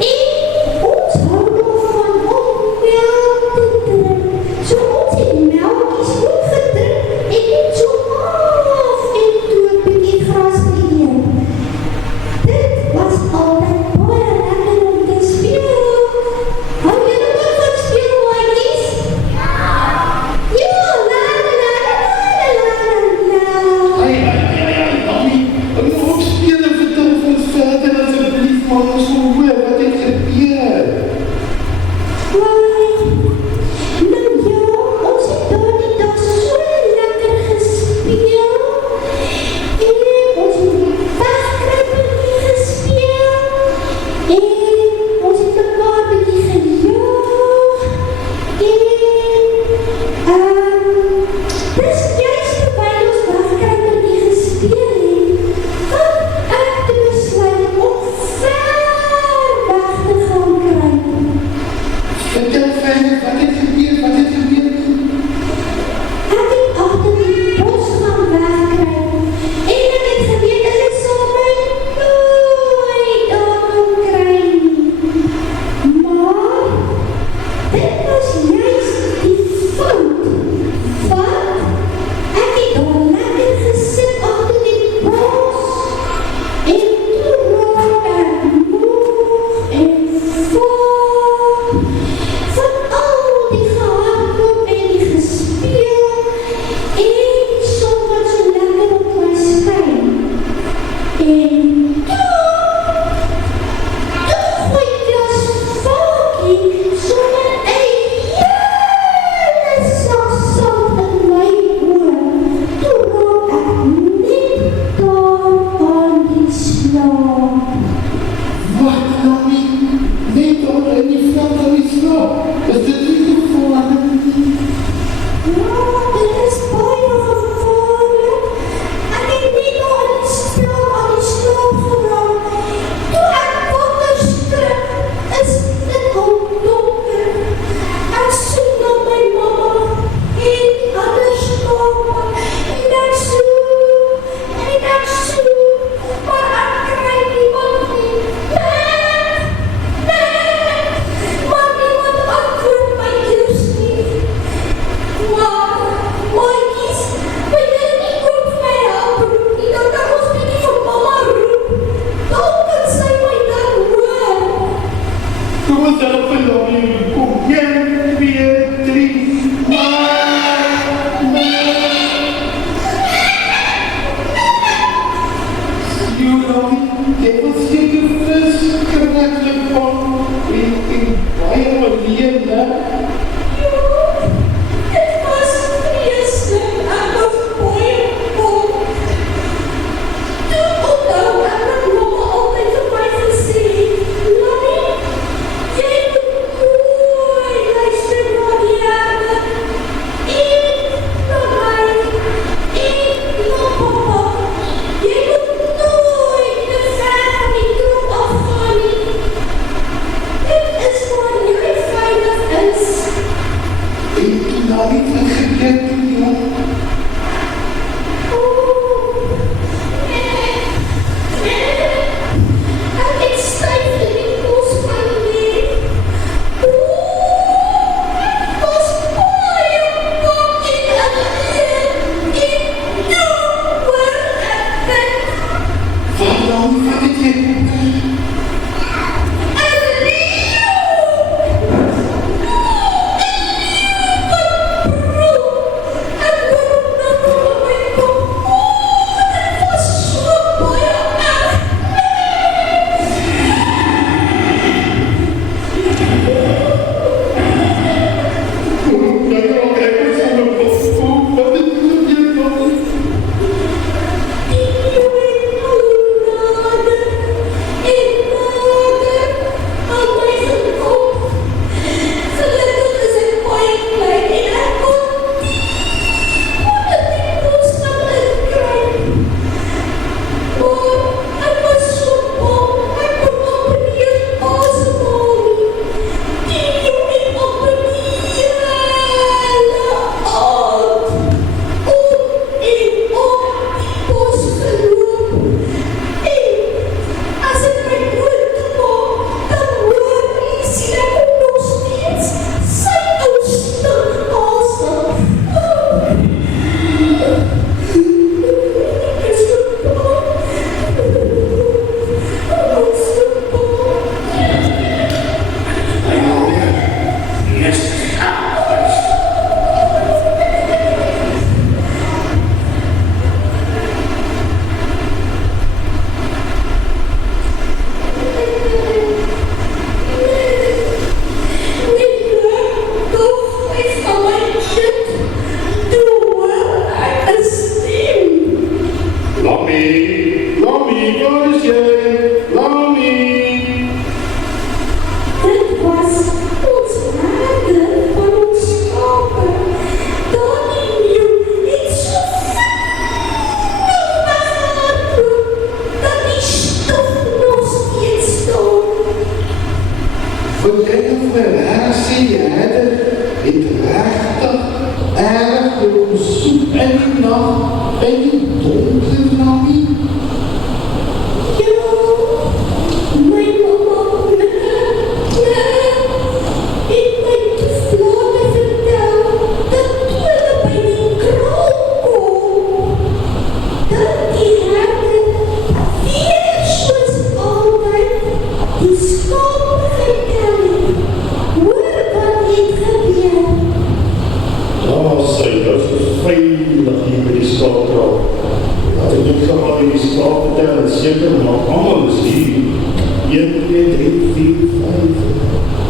En wat het gebeur? Nou ja, ons het daar die dag so lekker gespeel en ons het die wegkruipertjie gespeel en ons het mekaar bietjie gejaag en dis juist terwyl ons wegkruipertjie gespeel het wat ek toe besluit om ver weg te gaan kruip. Vertel verder, wat het gebeur? Ek het agter die bos gaan wegkruip en ek het geweet dat ek sal my nooit daar kon kry nie. Maar dit was juist die fout, want ek het daar lekker gesit agter die bos en toe raak ek moeg en vol van al die gehardloop en die gespeel en die son wat so lekker op my skyn. En toe gooi Jasvakie sommer 'n hele sak sand in my oor. Toe raak ek net daar aan die slaap. Wat nou nie? Net onder in die veld van die slaap. Is dit nie gevaarlik nie? Ja, dit is baie gevaarlik. Ek het net al in die spel aan die slaap geraak. Toe ek wakker skrik, is dit al donker. Ek soek na my mamma en die ander skape en ek soek, maar ek kry niemand nie. Nee, maar niemand antwoord my Wat jy nou vir haar sê, die herder het regtig erg loop soek in die nacht, in die donker namie. Ja, my mama, het my toeslagen vertel, dat hulle by die kraal kom, dat die herder weer soos altyd die skaap getel het. Hoor wat het gebeur? Sy, dat is veilig hier by die skaapkraal. Dat ek net gaan in die skaap vertel en seker maak, allemaal is hier. 1, 2, 3, 4, 5,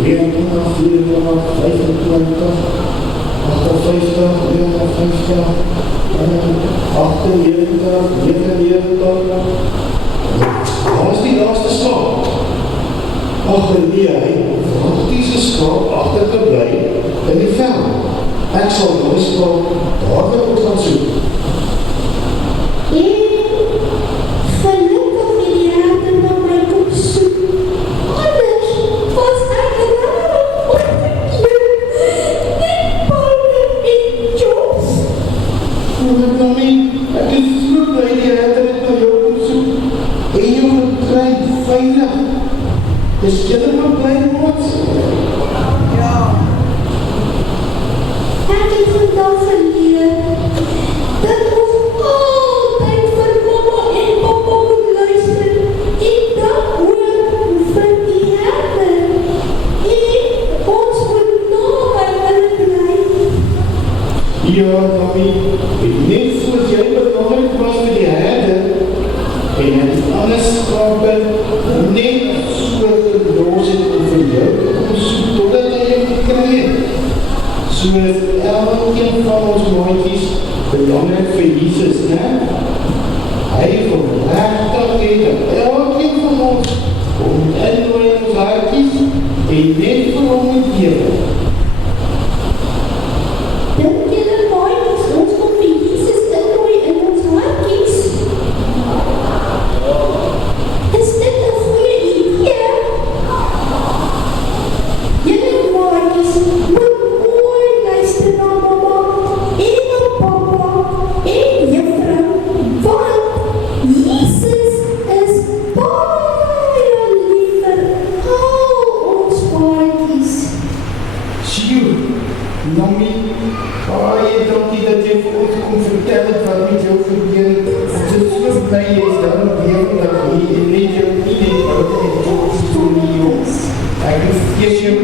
23, 24, 25, 58, 59, 98, 99. Waar is die laaste skaap? Ach nee, hy wacht die skaap achtergeblij in die veld. Ek sal die skaap dadelik moet gaan soek. En gelukkig het die herder na my kom soek. Anders was ek raar opgekloop met Paul en Jos. Maar Tommy, ek is so bly die herder het na jou kom soek. En jou gekry, veilig. Is julle maar bly word? Ek het vandag geleer dat ons altyd vir mama en papa moet luister en dan ook vir die herder. En ons moet naby hulle bly. Ja, Tommy, ek net soos jy belangrijk was met die herder en het alle skape net so geloos het om vir jou te kom soek totdat hy jou gekry het. Soos elkeen van ons maatjies belangrijk vir Jesus, ne? Hy wil regtig hê dat elkeen van ons kom innooi in ons hartjies en net vir hom moet lewe. Dink julle maatjies, ons kom vir Jesus innooi in ons hartjies? Is dit 'n goeie idee? Julle maatjies moet mooi luister na mama en na papa en juffrou, want Jesus is baie lief vir al ons maatjies. Sjoe, Nomie, baie dankie dat jy vir ons kom vertel het wat met jou gebeur het. Ons is so bly jy is daar op werelddag hier en net jou nie net wat het jou storie jongs. Ek is eers jou